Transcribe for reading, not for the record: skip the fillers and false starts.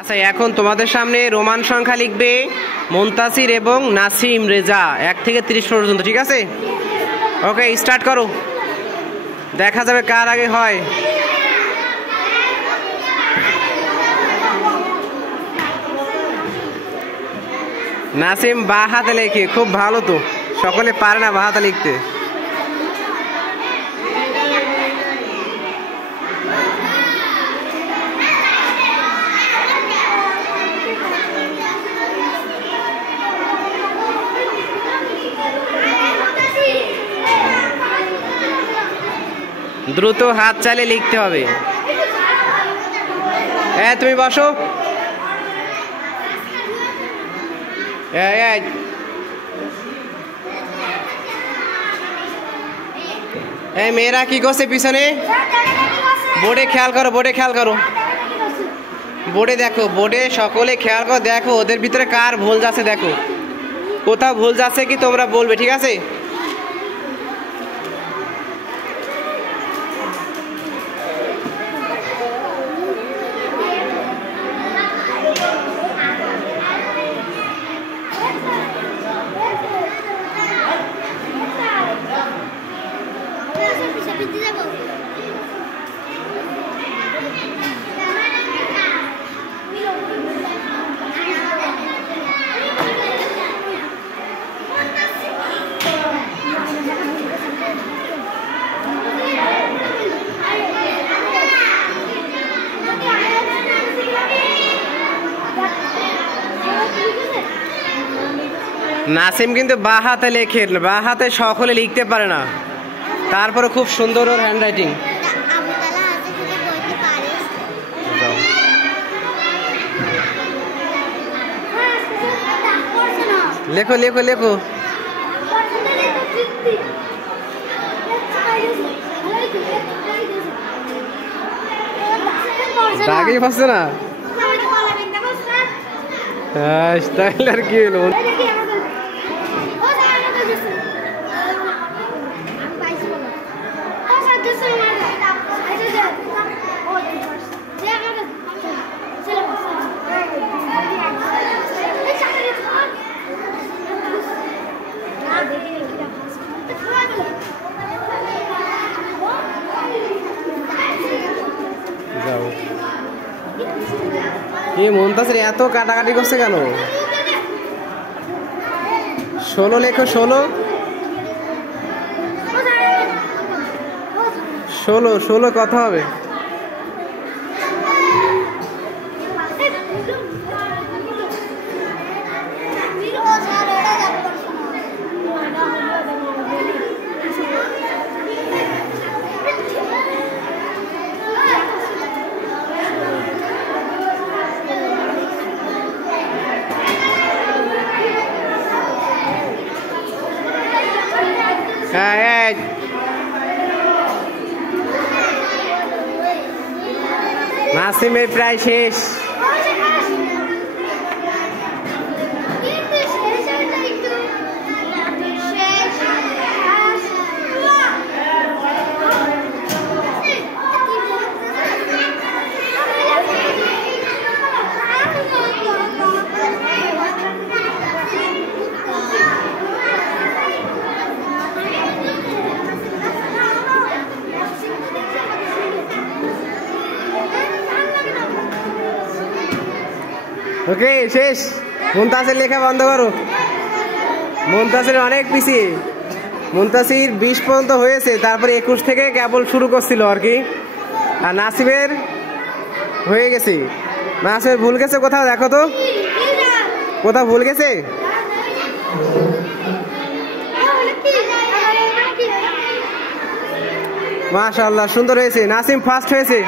আচ্ছা, এখন তোমাদের সামনে রোমান সংখ্যা লিখবে মুনতাসির এবং নাসিম রেজা 1 থেকে 30 পর্যন্ত, ঠিক আছে? ওকে, স্টার্ট করো, দেখা যাবে কার আগে হয়। নাসিম বা হাতে লেখে, খুব ভালো তো, সকলে পারে না বা হাতে লিখতে। দ্রুত হাত চালিয়ে লিখতে হবে। তুমি বসো। মেয়েরা কি করছে পিছনে? বোর্ডে খেয়াল করো, বোর্ডে খেয়াল করো, বোর্ডে দেখো, বোর্ডে সকলে খেয়াল করো, দেখো ওদের ভিতরে কার ভুল যাচ্ছে, দেখো কোথাও ভুল যাচ্ছে কি তোমরা বলবে, ঠিক আছে? নাসিম কিন্তু বা হাতে লেখে, বা হাতে সকলে লিখতে পারে না, তারপরে খুব সুন্দর ওর হ্যান্ড রাইটিং। লেখো লেখো লেখো, দাগই পাচ্ছে না। আর কি হলো? মুনতাসির এত কাটাকাটি করছে কেন? 16 লেখো, 16 16 16 কথা হবে। নাসিমের প্রায় শেষ। ওকে, শেষ। মুনতাসির লেখা বন্ধ করো, মুনতাসির অনেক পিছিয়ে। মুনতাসির 20 পর্যন্ত হয়েছে, তারপরে 21 থেকে কেবল শুরু করছিল আর কি। আর নাসিমের হয়ে গেছে। নাসিমের ভুল গেছে কোথাও, দেখো তো কোথাও ভুল গেছে। মাশাআল্লাহ, সুন্দর হয়েছে। নাসিম ফার্স্ট হয়েছে।